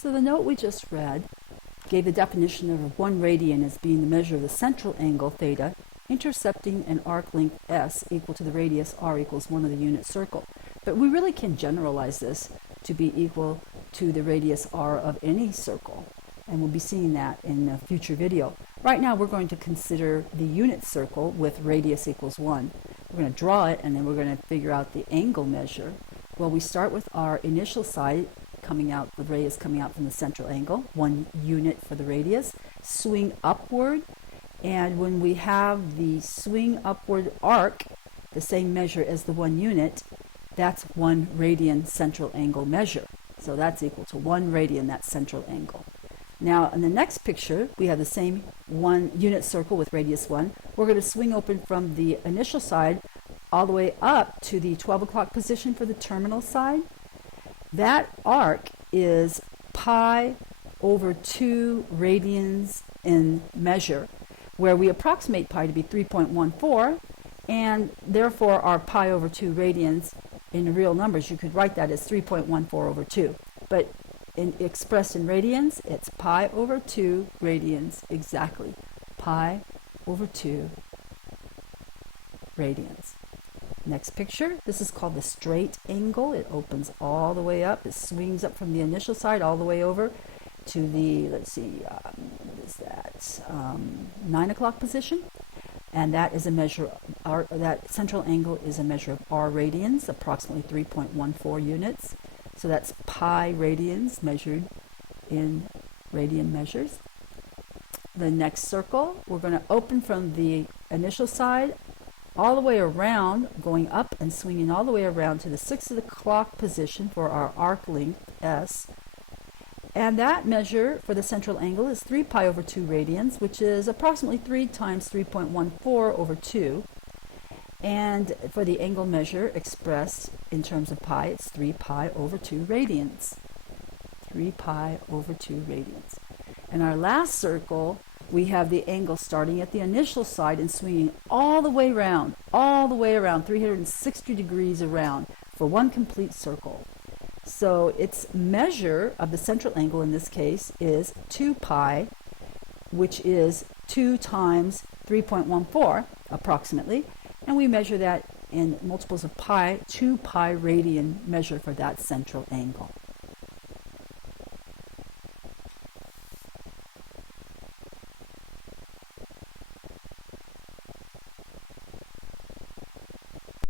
So the note we just read gave the definition of 1 radian as being the measure of the central angle theta intercepting an arc length s equal to the radius r equals 1 of the unit circle. But we really can generalize this to be equal to the radius r of any circle, and we'll be seeing that in a future video. Right now we're going to consider the unit circle with radius equals 1. We're going to draw it, and then we're going to figure out the angle measure. Well, we start with our initial side coming out, the radius coming out from the central angle, 1 unit for the radius, swing upward, and when we have the swing upward arc, the same measure as the 1 unit, that's 1 radian central angle measure. So that's equal to 1 radian, that central angle. Now in the next picture, we have the same 1 unit circle with radius 1. We're going to swing open from the initial side all the way up to the 12 o'clock position for the terminal side. That arc is pi over 2 radians in measure, where we approximate pi to be 3.14, and therefore our pi over 2 radians in real numbers, you could write that as 3.14 over 2. But expressed in radians, it's pi over 2 radians exactly. Pi over 2 radians. Next picture, this is called the straight angle. It opens all the way up. It swings up from the initial side all the way over to the, let's see, what is that, 9 o'clock position. And that is a measure, that central angle is a measure of r radians, approximately 3.14 units. So that's pi radians measured in radian measures. The next circle, we're going to open from the initial side all the way around, going up and swinging all the way around to the 6 o'clock position for our arc length S. And that measure for the central angle is 3 pi over 2 radians, which is approximately 3 times 3.14 over 2. And for the angle measure expressed in terms of pi, it's 3 pi over 2 radians. 3 pi over 2 radians. In our last circle, we have the angle starting at the initial side and swinging all the way around, 360 degrees around for 1 complete circle. So its measure of the central angle in this case is 2 pi, which is 2 times 3.14 approximately, and we measure that in multiples of pi, 2 pi radian measure for that central angle.